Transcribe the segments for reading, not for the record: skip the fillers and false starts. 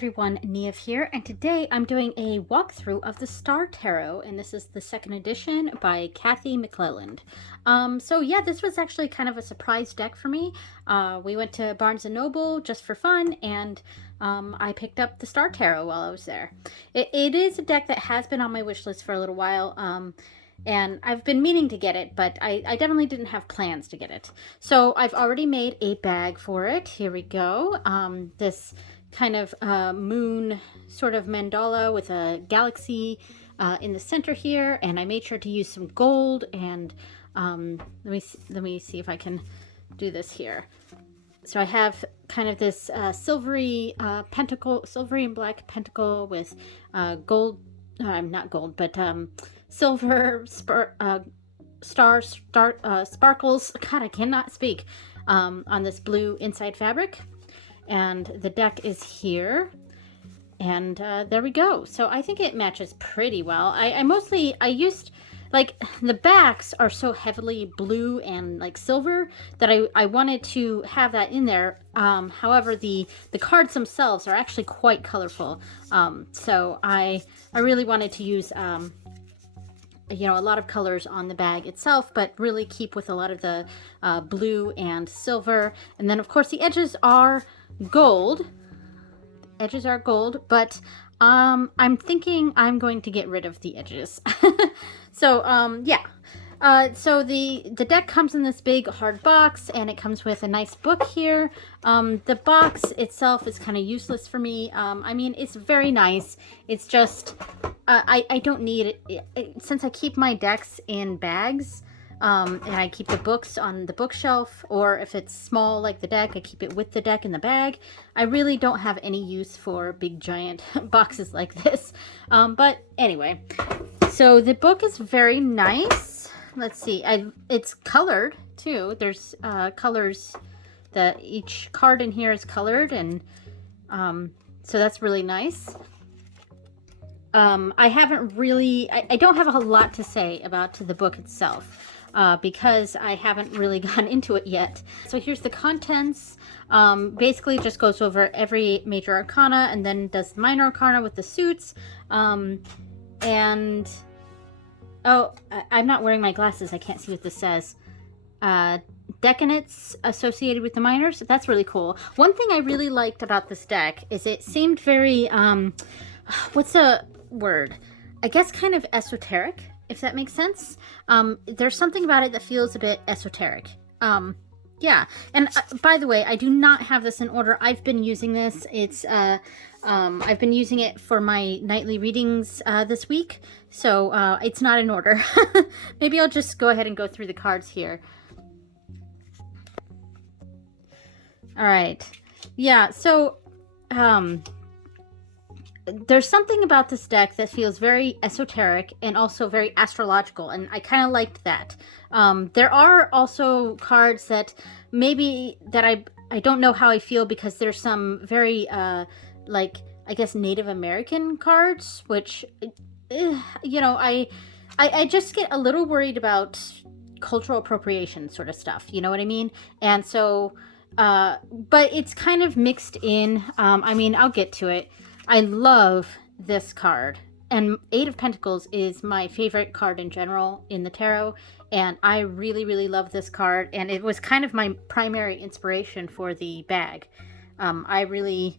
everyone, Niev here, and today I'm doing a walkthrough of the Star Tarot, and this is the second edition by Kathy McClelland. So yeah, this was actually kind of a surprise deck for me. We went to Barnes & Noble just for fun, and I picked up the Star Tarot while I was there. It is a deck that has been on my wish list for a little while, and I've been meaning to get it, but I definitely didn't have plans to get it. So I've already made a bag for it. Here we go. This kind of moon sort of mandala with a galaxy in the center here, and I made sure to use some gold, and let me see if I can do this here. So I have kind of this silvery pentacle, silvery and black pentacle with gold, not gold, but silver sparkles. God, I cannot speak. On this blue inside fabric. And the deck is here, and there we go. So I think it matches pretty well. I used, like, the backs are so heavily blue and like silver that I wanted to have that in there. However, the cards themselves are actually quite colorful. So I really wanted to use a lot of colors on the bag itself, but really keep with a lot of the blue and silver. And then of course the edges are gold. But I'm thinking I'm going to get rid of the edges. So yeah. So the deck comes in this big hard box, and it comes with a nice book here. The box itself is kind of useless for me. I mean, it's very nice. It's just I don't need it since I keep my decks in bags. And I keep the books on the bookshelf, or if it's small like the deck, I keep it with the deck in the bag. I really don't have any use for big giant boxes like this. But anyway, so the book is very nice. Let's see, it's colored too. There's colors, that each card in here is colored, and so that's really nice. I haven't really, I don't have a lot to say about the book itself. Because I haven't really gone into it yet. So here's the contents. Basically just goes over every major arcana and then does the minor arcana with the suits. And oh, I'm not wearing my glasses. I can't see what this says. Decanates associated with the minors. That's really cool. One thing I really liked about this deck is it seemed very, what's the word? I guess kind of esoteric, if that makes sense. There's something about it that feels a bit esoteric. Yeah. And by the way, I do not have this in order. I've been using this. It's, I've been using it for my nightly readings this week. So it's not in order. Maybe I'll just go ahead and go through the cards here. All right. Yeah. So, there's something about this deck that feels very esoteric and also very astrological, and I kind of liked that. There are also cards that maybe that I don't know how I feel, because there's some very like, I guess, Native American cards, which I just get a little worried about cultural appropriation sort of stuff, you know what I mean? And so but it's kind of mixed in. I mean, I'll get to it. I love this card, and Eight of Pentacles is my favorite card in general in the tarot, and I really, really love this card, and it was kind of my primary inspiration for the bag. I really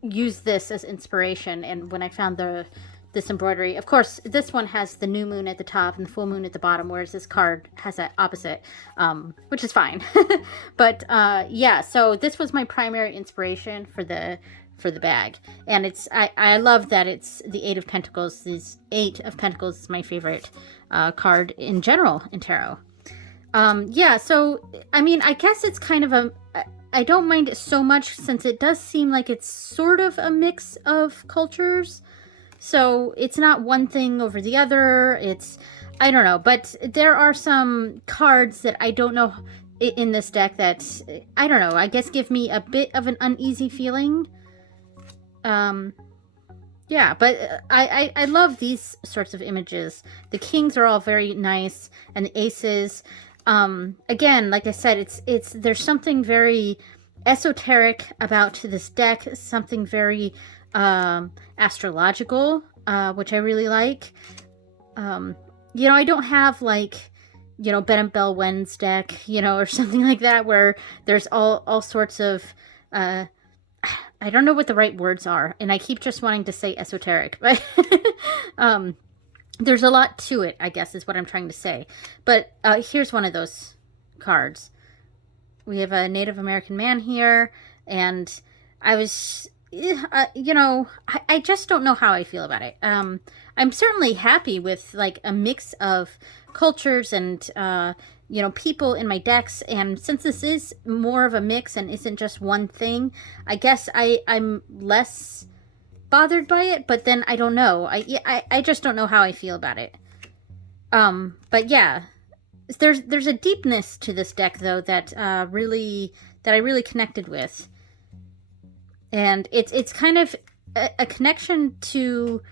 used this as inspiration, and when I found this embroidery, of course, this one has the new moon at the top and the full moon at the bottom, whereas this card has that opposite, which is fine. But yeah, so this was my primary inspiration for the bag, and it's I love that it's the Eight of Pentacles. This Eight of Pentacles is my favorite card in general in tarot. Yeah, so I mean, I guess it's kind of I don't mind it so much, since it does seem like it's sort of a mix of cultures. So it's not one thing over the other. It's, I don't know, but there are some cards that I don't know in this deck that, I don't know, I guess give me a bit of an uneasy feeling. Yeah, but I love these sorts of images. The kings are all very nice, and the aces. Again, like I said, it's there's something very esoteric about this deck, something very astrological, which I really like. I don't have like, Ben and Bell Wen's deck, or something like that, where there's all sorts of, I don't know what the right words are, and I keep just wanting to say esoteric, but there's a lot to it, I guess, is what I'm trying to say. But here's one of those cards. We have a Native American man here, and I was, I just don't know how I feel about it. I'm certainly happy with like a mix of cultures and, people in my decks. And since this is more of a mix and isn't just one thing, I guess I'm less bothered by it. But then I don't know. I just don't know how I feel about it. But yeah, there's a deepness to this deck though that I really connected with, and it's kind of a connection to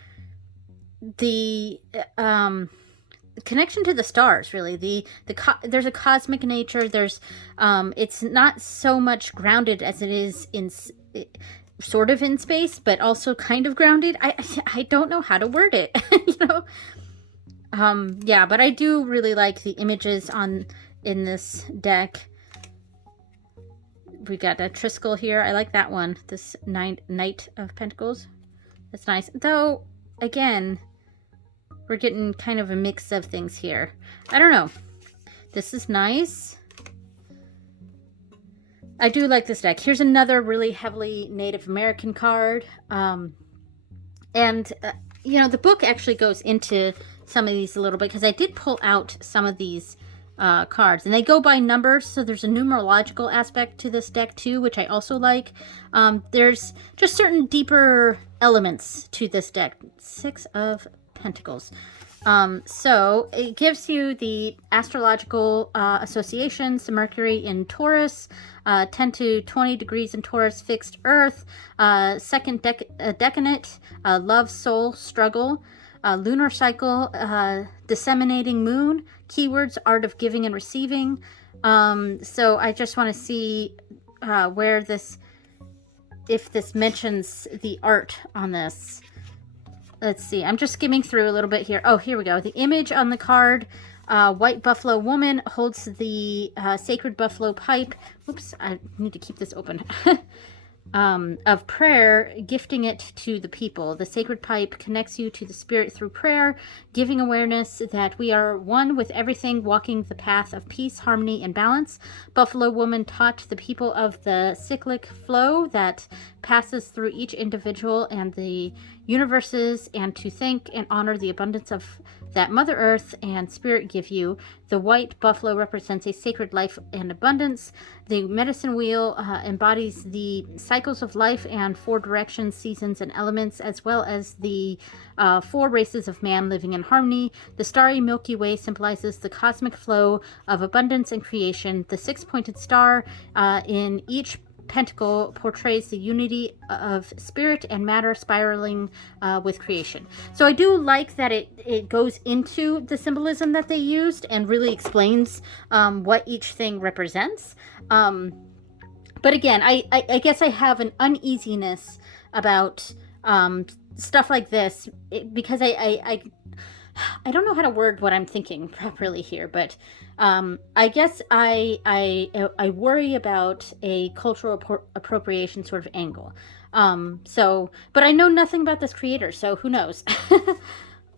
the connection to the stars, really. There's a cosmic nature. There's it's not so much grounded as it is in sort of in space, but also kind of grounded. I don't know how to word it. Yeah, but I do really like the images in this deck. We got a Triskel here. I like that one. This Knight of Pentacles. That's nice. Though, again, we're getting kind of a mix of things here. I don't know. This is nice. I do like this deck. Here's another really heavily Native American card. The book actually goes into some of these a little bit, because I did pull out some of these cards, and they go by numbers, so there's a numerological aspect to this deck too, which I also like. There's just certain deeper elements to this deck. Six of Pentacles. So it gives you the astrological associations: the Mercury in Taurus, 10 to 20 degrees in Taurus, fixed Earth, second decanate, love, soul, struggle, lunar cycle, disseminating moon, keywords, art of giving and receiving. So I just want to see where if this mentions the art on this. Let's see. I'm just skimming through a little bit here. Oh, here we go. The image on the card, white buffalo woman holds the sacred buffalo pipe. Oops, I need to keep this open. Of prayer, gifting it to the people. The sacred pipe connects you to the spirit through prayer, giving awareness that we are one with everything, walking the path of peace, harmony, and balance. Buffalo woman taught the people of the cyclic flow that passes through each individual and the universes, and to thank and honor the abundance of that Mother Earth and Spirit give you. The white buffalo represents a sacred life and abundance. The medicine wheel embodies the cycles of life and 4 directions, seasons, and elements, as well as the 4 races of man living in harmony. The starry Milky Way symbolizes the cosmic flow of abundance and creation. The 6-pointed star in each pentacle portrays the unity of spirit and matter spiraling with creation. So I do like that it goes into the symbolism that they used and really explains what each thing represents. But again, I guess I have an uneasiness about stuff like this because I don't know how to word what I'm thinking properly here, but I guess I worry about a cultural appropriation sort of angle. But I know nothing about this creator, so who knows?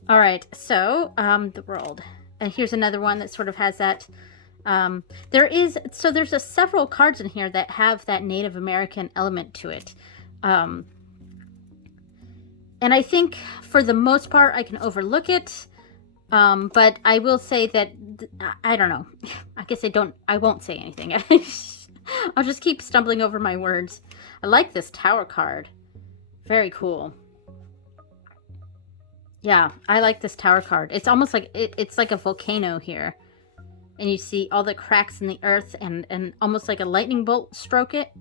All right, so the world, and here's another one that sort of has that. There's several cards in here that have that Native American element to it. And I think for the most part I can overlook it. But I will say that I don't know. I guess I won't say anything. I'll just keep stumbling over my words. I like this Tower card. Very cool. Yeah, I like this Tower card. It's almost like it's like a volcano here. And you see all the cracks in the earth, and almost like a lightning bolt struck it.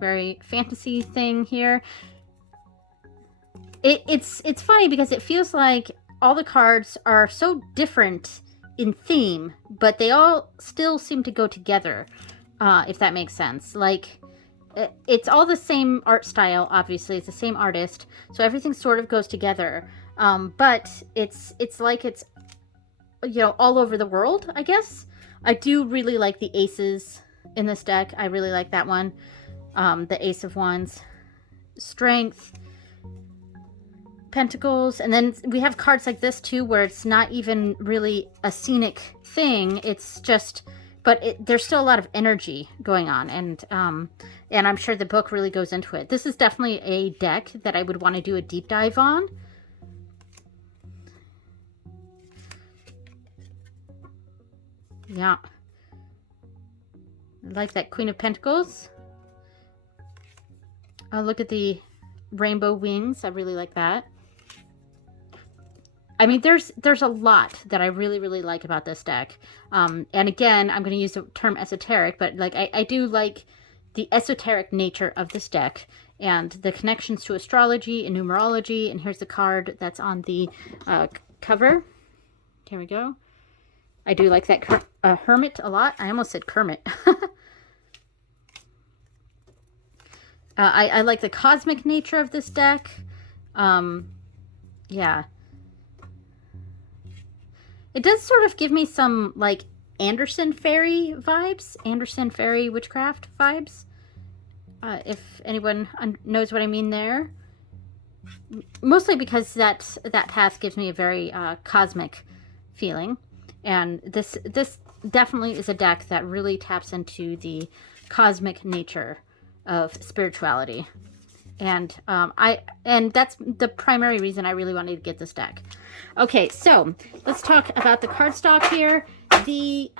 Very fantasy thing here. It's funny because it feels like all the cards are so different in theme, but they all still seem to go together, if that makes sense. Like, it's all the same art style, obviously. It's the same artist, so everything sort of goes together. But it's like it's, you know, all over the world, I guess. I do really like the aces in this deck. I really like that one. The Ace of Wands, Strength, Pentacles, and then we have cards like this too, where it's not even really a scenic thing. It's just, but there's still a lot of energy going on, and I'm sure the book really goes into it. This is definitely a deck that I would want to do a deep dive on. Yeah, I like that Queen of Pentacles. Oh, look at the rainbow wings. I really like that. I mean, there's a lot that I really, really like about this deck. And again, I'm going to use the term esoteric, but like I do like the esoteric nature of this deck and the connections to astrology and numerology. And here's the card that's on the cover. Here we go. I do like that Hermit a lot. I almost said Kermit. I like the cosmic nature of this deck. Yeah. It does sort of give me some, like, Anderson Fairy vibes. Anderson Fairy Witchcraft vibes. If anyone knows what I mean there. Mostly because that path gives me a very cosmic feeling. And this definitely is a deck that really taps into the cosmic nature of spirituality. And that's the primary reason I really wanted to get this deck. Okay, so let's talk about the cardstock here. The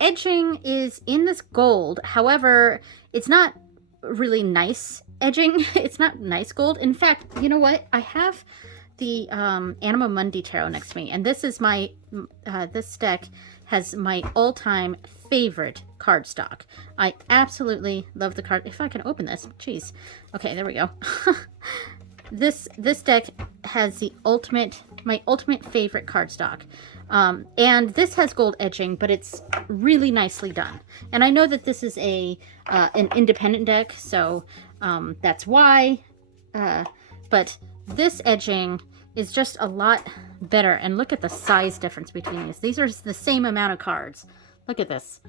edging is in this gold. However, it's not really nice edging. It's not nice gold. In fact, you know what? I have the Anima Mundi Tarot next to me, and this is my this deck has my all-time favorite cardstock. I absolutely love the card. If I can open this, jeez. Okay, there we go. This deck has my ultimate favorite cardstock. And this has gold edging, but it's really nicely done. And I know that this is an independent deck, so that's why. But this edging is just a lot better. And look at the size difference between these. These are the same amount of cards. Look at this.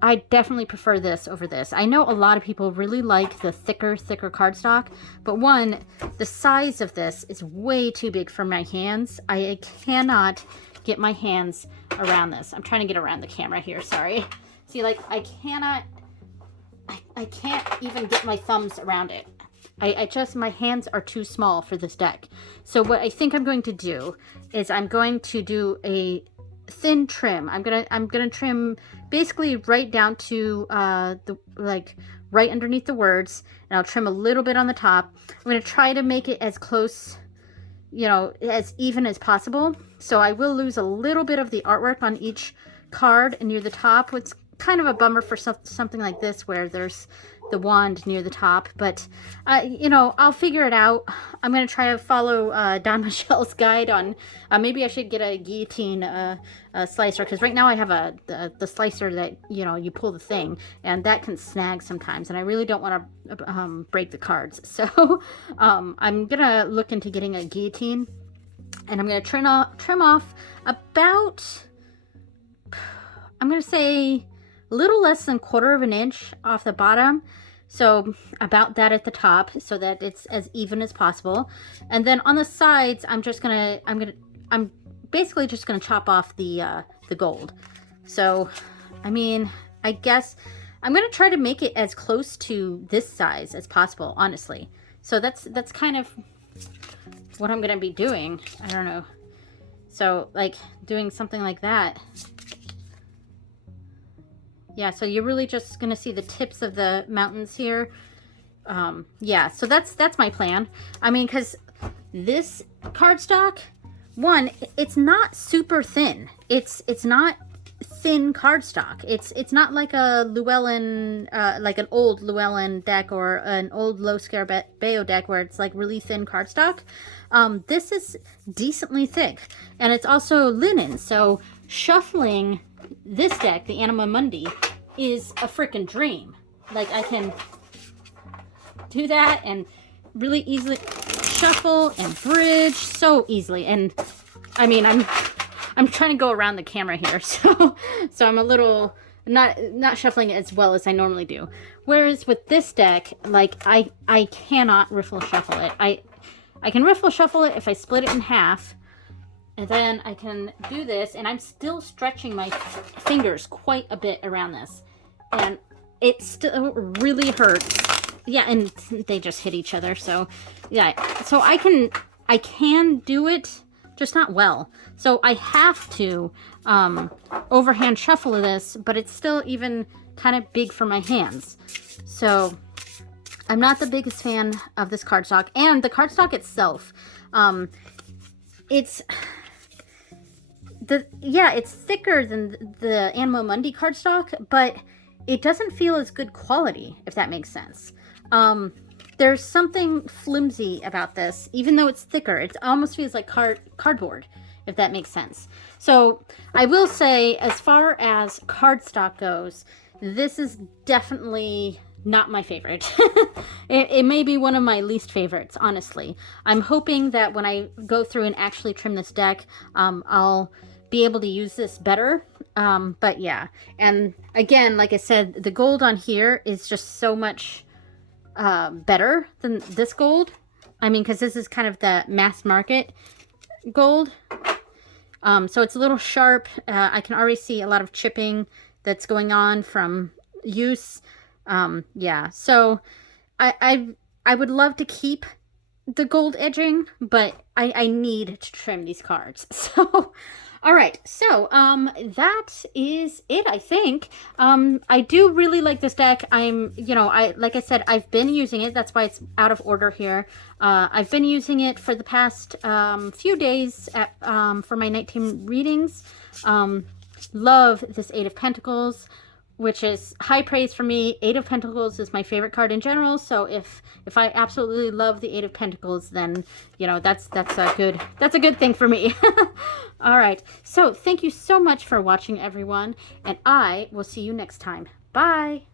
I definitely prefer this over this. I know a lot of people really like the thicker cardstock, but one, the size of this is way too big for my hands. I cannot get my hands around this. I'm trying to get around the camera here, sorry. See, like, I can't even get my thumbs around it. My hands are too small for this deck. So what I think I'm going to do is I'm going to do a thin trim. I'm gonna trim basically right down to right underneath the words, and I'll trim a little bit on the top. I'm gonna try to make it as close, you know, as even as possible. So I will lose a little bit of the artwork on each card and near the top. It's kind of a bummer for something like this where there's the wand near the top, but you know, I'll figure it out. I'm gonna try to follow Don Michelle's guide on maybe I should get a guillotine slicer, because right now I have the slicer that, you know, you pull the thing, and that can snag sometimes, and I really don't want to break the cards. So I'm gonna look into getting a guillotine, and I'm gonna trim off about, I'm gonna say, a little less than 1/4 of an inch off the bottom, so about that at the top, so that it's as even as possible. And then on the sides, I'm basically just gonna chop off the gold. So, I mean, I guess I'm gonna try to make it as close to this size as possible, honestly. So that's kind of what I'm gonna be doing. I don't know. So, like, doing something like that. Yeah, so you're really just going to see the tips of the mountains here. Yeah, so that's my plan. I mean, because this cardstock, one, it's not super thin. It's not thin cardstock. It's not like a Llewellyn, like an old Llewellyn deck or an old Low Scarabeo deck where it's like really thin cardstock. This is decently thick, and it's also linen, so shuffling this deck, the Anima Mundi, is a freaking dream. Like, I can do that and really easily shuffle and bridge so easily. And I mean, I'm trying to go around the camera here, so I'm a little not shuffling it as well as I normally do. Whereas with this deck, like, I cannot riffle shuffle it. I can riffle shuffle it if I split it in half, and then I can do this, and I'm still stretching my fingers quite a bit around this, and it still really hurts. Yeah, and they just hit each other, so yeah. So I can do it, just not well. So I have to overhand shuffle this, but it's still even kind of big for my hands. So I'm not the biggest fan of this cardstock, and the cardstock itself, it's thicker than the Anima Mundi cardstock, but it doesn't feel as good quality, if that makes sense. There's something flimsy about this, even though it's thicker. It almost feels like cardboard, if that makes sense. So I will say, as far as cardstock goes, this is definitely not my favorite. It may be one of my least favorites, honestly. I'm hoping that when I go through and actually trim this deck, I'll be able to use this better. But yeah, and again, like I said, the gold on here is just so much better than this gold. I mean, because this is kind of the mass market gold. So it's a little sharp. I can already see a lot of chipping that's going on from use. Yeah, so I would love to keep the gold edging, but I need to trim these cards. So all right, so that is it, I think. I do really like this deck. Like I said, I've been using it. That's why it's out of order here. I've been using it for the past few days for my nighttime readings. Love this Eight of Pentacles, which is high praise for me. Eight of Pentacles is my favorite card in general, so if I absolutely love the Eight of Pentacles, then, you know, that's a good thing for me. All right, so thank you so much for watching, everyone, and I will see you next time. Bye!